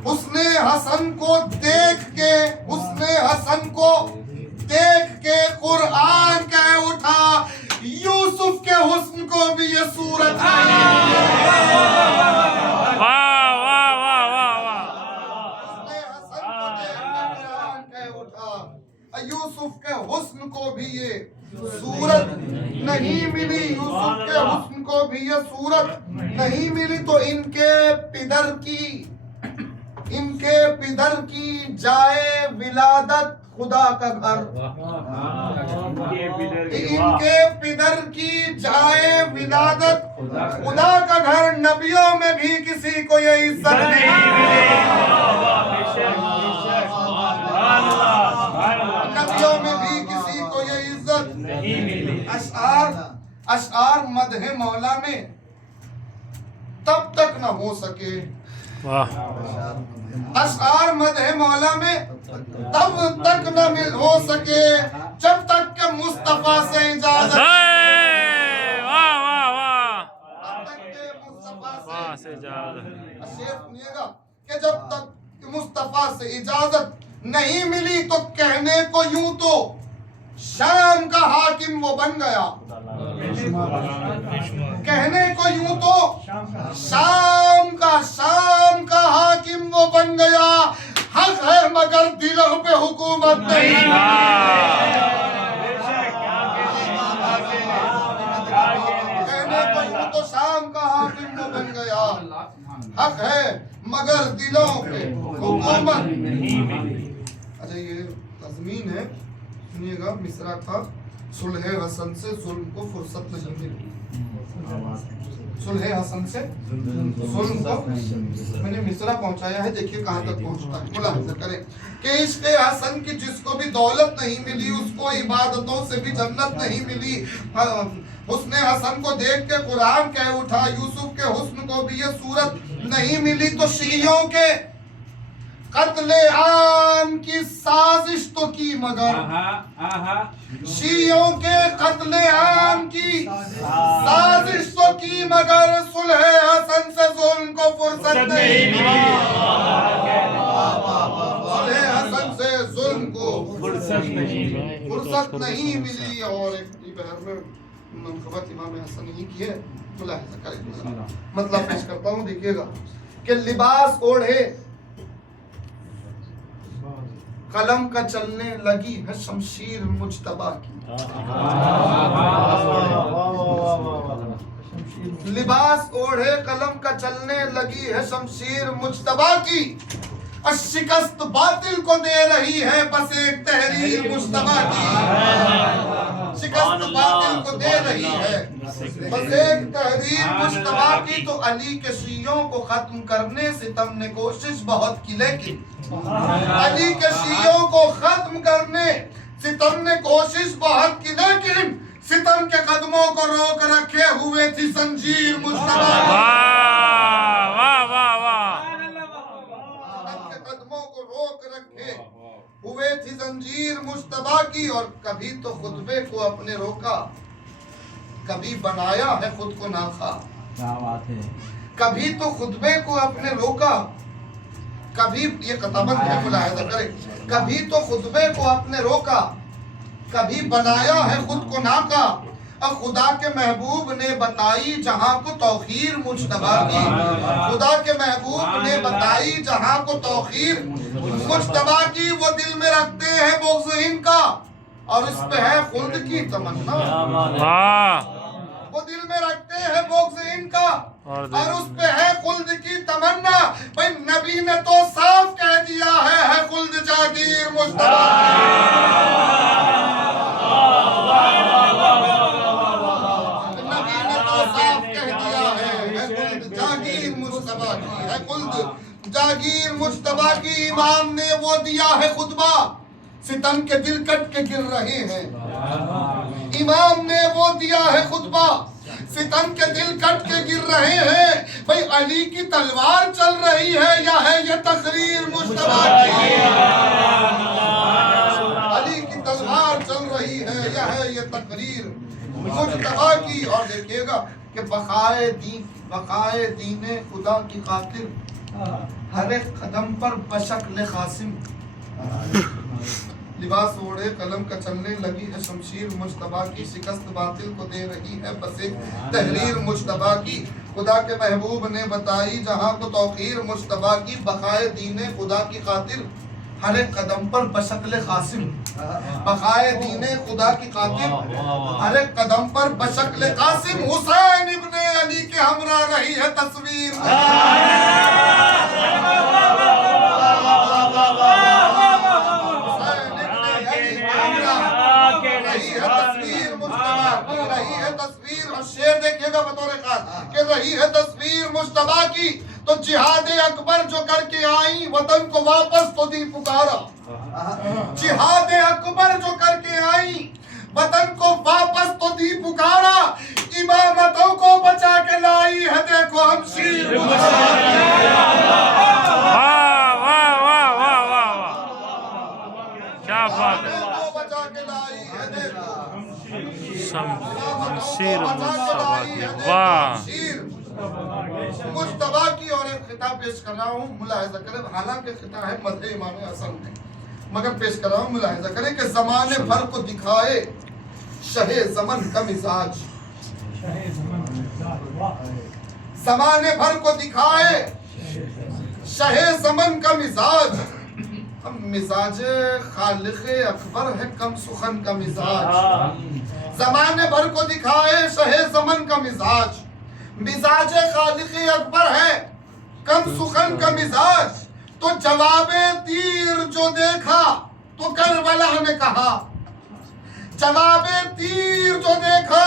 حسن حسن کو دیکھ کے، حسن حسن کو دیکھ کے قرآن کہہ اٹھا، یوسف کے حسن کو بھی یہ صورت یوسف کے حسن کو بھی یہ صورت نہیں ملی، یوسف کے حسن کو بھی یہ صورت نہیں ملی، تو ان کے پدر کی جائے ولادت خدا کا گھر، ان کے پدر کی جائے ولادت خدا کا گھر، نبیوں میں بھی کسی کو یہ عزت نہیں ملی، نبیوں میں بھی کسی کو یہ عزت نہیں ملی۔ اشعار مدح مولا میں تب تک نہ ہو سکے واہ اشعار مدح مولا میں تب تک نہ ہو سکے جب تک کہ مصطفیٰ سے اجازت واہ واہ واہ تب تک کہ مصطفیٰ واہ سے اجازت شیخ سنیے گا کہ جب تک مصطفیٰ سے اجازت نہیں ملی تو کہنے کو یوں تو شام کا حاکم وہ بن گیا کہنے کو یوں تو شام کا حاکم وہ بن گیا حق ہے مگر دلوں پہ حکومت نہیں کہنے کو یوں تو شام کا حاکم وہ بن گیا حق ہے مگر دلوں پہ حکومت اچھا یہ تضمین ہے سنیے گا مصرع تھا صلح حسن سے ظلم کو فرصت نہیں ملی صلح حسن سے ظلم کو میں نے مصرع پہنچایا ہے دیکھیے کہاں تک پہنچتا ہے ملاحظہ کریں کہ عشق حسن کی جس کو بھی دولت نہیں ملی اس کو عبادتوں سے بھی جنت نہیں ملی حسن حسن کو دیکھ کے قرآن کہہ اٹھا یوسف کے حسن کو بھی یہ صورت نہیں ملی تو شیعوں کے قتل عام کی سازش تو کی مگر شیعوں کے قتل عام کی سازش تو کی مگر صلح حسن سے ظلم کو فرصت نہیں ملی صلح حسن سے ظلم کو فرصت نہیں ملی اور ایک بہر میں منقبت امام حسن ہی کی ہے ملاحظہ کریں مطلب پیش کرتا ہوں دیکھیے گا کہ لباس اوڑھے قلم کا چلنے لگی ہے شمشیر مجتبیٰ کی لباس اوڑھے قلم کا چلنے لگی ہے شمشیر مجتبیٰ کی شکست باطل کو دے رہی ہے بس ایک تحریر مجتبیٰ کی شکست باطل کو دے رہی ہے بس ایک تحریر مجتبیٰ کی تو علی کے شیعوں کو ختم کرنے ستم نے کوشش بہت کی لیکن علی کے شیعوں کو ختم کرنے ستم نے کوشش بہت کی لیکن ستم کے قدموں کو روک رکھے ہوئے تھی زنجیر مجتبیٰ کی ستم کے قدموں کو روک رکھے ہوئے تھی زنجیر مجتبیٰ کی اور کبھی تو خطبے کو اپنے روکا کبھی بنایا ہے خود کو ناخواہ کبھی تو خطبے کو اپنے روکا کبھی یہ قطابت ہے ملاحظہ کریں کبھی تو خطبے کو اپنے روکا کبھی بنایا ہے خود کو ناکا اور خدا کے محبوب نے بتائی جہاں کو توخیر مجتبیٰ کی خدا کے محبوب نے بتائی جہاں کو توخیر مجتبیٰ کی وہ دل میں رکھتے ہیں بغض ان کا اور اس پہ ہے خلد کی تمنا وہ دل میں رکھتے ہیں بغض ان کا اور اس پہ ہے خلد کی تمنا بھئی نبی نے تو صاف کہہ دیا ہے خلد جاگیر مجتبیٰ نبی نے تو صاف کہہ دیا ہے خلد جاگیر مجتبیٰ کی ہے خلد جاگیر مجتبیٰ کی امام نے وہ دیا ہے خطبہ ستم کے دل کٹ کے گر رہے ہیں امام نے وہ دیا ہے خطبہ ستم کے دل کٹ کے گر رہے ہیں بھئی علی کی تلوار چل رہی ہے یا ہے یہ تقریر مجتبیٰ کی علی کی تلوار چل رہی ہے یا ہے یہ تقریر مجتبیٰ کی اور دیکھیے گا کہ بقائے دین خدا کی خاطر ہر ایک قدم پر بشکل قاسم لباس اوڑھے قلم کا چلنے لگی ہے شمشیر مجتبیٰ کی شکست باطل کو دے رہی ہے بس ایک تحریر مجتبیٰ کی خدا کے محبوب نے بتائی جہاں کو توقیر مجتبیٰ کی بقائے دین خدا کی خاطر ہر ایک قدم پر بشکل قاسم بقائے دین خدا کی خاطر ہر ایک قدم پر بشکل قاسم حسین ابن علی کے ہمراہ رہی ہے تصویر تصویر اور شعر دیکھئے گا بطور خاص کہ رہی ہے تصویر مجتبیٰ کی تو جہاد اکبر جو کر کے آئی وطن کو واپس تو دی پکارا جہاد اکبر جو کر کے آئی وطن کو واپس تو دی پکارا امامتوں کو بچا کے لائی ہے دیکھو ہم شیر مجتبیٰ کی شمشیر مصطفیٰ کی واہ مجتبا کی اور ایک خطاب پیش کر رہا ہوں، ملاحظہ کریں، حالانکہ خطاب ہے مدح امام حسن میں، مگر پیش کر رہا ہوں، ملاحظہ کریں کہ زمانے بھر کو دکھائے شہ زمن کا مزاج، زمانے بھر کو دکھائے شہ زمن کا مزاج، مزاج خالق اکبر ہے کم سخن کا مزاج، زمانے بھر کو دکھائے شہ زمن کا مزاج، مزاج خالق اکبر ہے کم سخن کا مزاج، تو جواب تیر جو دیکھا تو کربلا نے کہا، جواب تیر جو دیکھا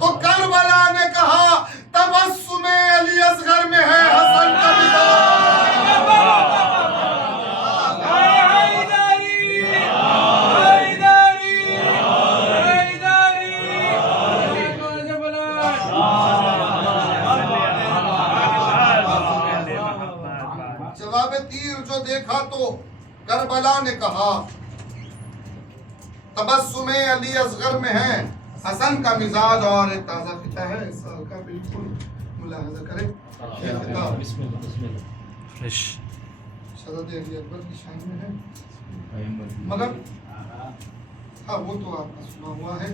تو کربلا نے کہا، تبسم علی اصغر میں ہے حسن کا مزاج۔ جواب تیر جو دیکھا تو کربلا نے کہا، تبسم علی اصغر میں ہے حسن کا مزاج، اور ایک تازہ خطہ ہے اس سال کا، بالکل ملاحظہ کریں، یہ خطہ شہزادہ علی اکبر کی شان میں ہے، مگر ہاں وہ تو آپ کا سنا ہوا ہے،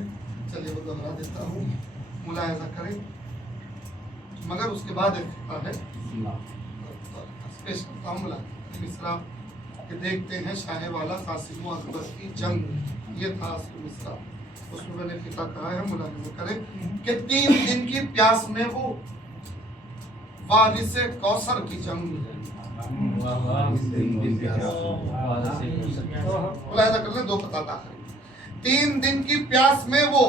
چلیے وہ دہرا دیتا ہوں، ملاحظہ کریں، مگر اس کے بعد ایک خطہ ہے پیش کرتا ہوں، مصرع کہ دیکھتے ہیں شاہ والا قاسم و اکبر کی جنگ، یہ تھا اصل مصرع، اس میں میں نے خطہ کہا ہے، ملاحظہ کریں کہ 3 دن کی پیاس میں وہ وارث کوثر کی جنگ، ملاحظہ کر لیں، 2 خطہ آخری، 3 دن کی پیاس میں وہ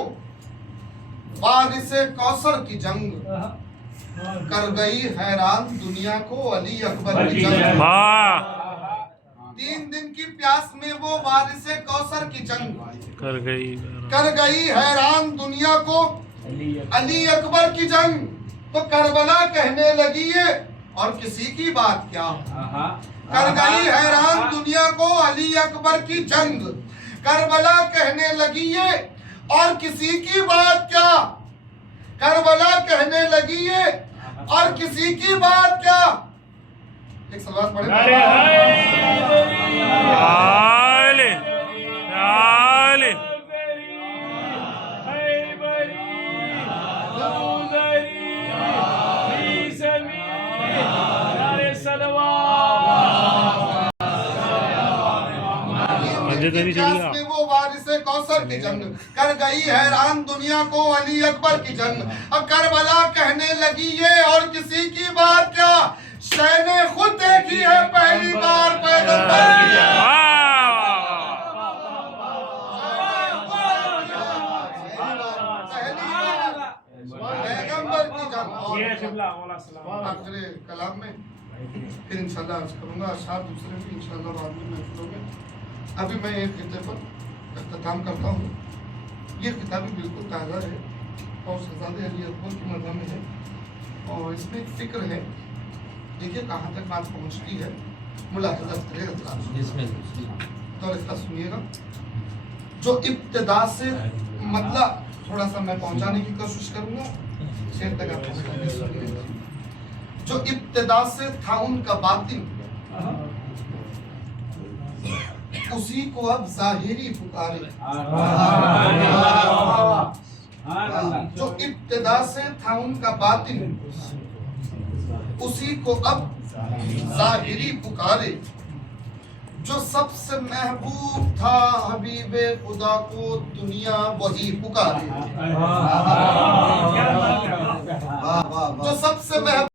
وارث کوثر کی جنگ، کر گئی حیران دنیا کو علی اکبر کی جنگ، 3 دن کی پیاس میں وہ وارث کوثر کی جنگ، کر گئی حیران دنیا کو علی اکبر کی جنگ، تو کربلا کہنے لگی ہے اور کسی کی بات کیا، کر گئی حیران دنیا کو علی اکبر کی جنگ، کربلا کہنے لگی ہے اور کسی کی بات کیا، کربلا کہنے لگی ہے اور کسی کی بات کیا، ایک سلوات پڑھیں، میں وہ وارث کوثر کی جنگ، کر گئی حیران دنیا کو علی اکبر کی جنگ، اب کربلا کہنے لگی ہے اور کسی کی بات کیا، شہ نے خود دیکھی ہے پہلی بار پیغمبر کی جنگ، پیغمبر کی جنگ، آخر کلام میں پھر انشاءاللہ عرض کروں گا، اشعار دوسرے بھی انشاءاللہ بعد میں محفلوں میں، ابھی میں ایک خطے پر اختتام کرتا ہوں، یہ خطہ بھی بالکل تازہ ہے اور شہزادہ علی اکبر کی مدح میں ہے، اور اس میں ایک فکر ہے، دیکھیے کہاں تک بات پہنچتی ہے، ملاحظہ کریں حضرات، تو اس کا سنیے گا، جو ابتدا سے مطلب تھوڑا سا میں پہنچانے کی کوشش کروں گا، شیر تک آپ پہنچانے کی سنیے گا، جو ابتدا سے تھا ان کا باطن، اسی کو اب ظاہری پکارے، جو ابتدا سے تھا ان کا باطن، اسی کو اب ظاہری پکارے، جو سب سے محبوب تھا حبیب خدا کو دنیا وہی پکارے، جو سب سے محبوب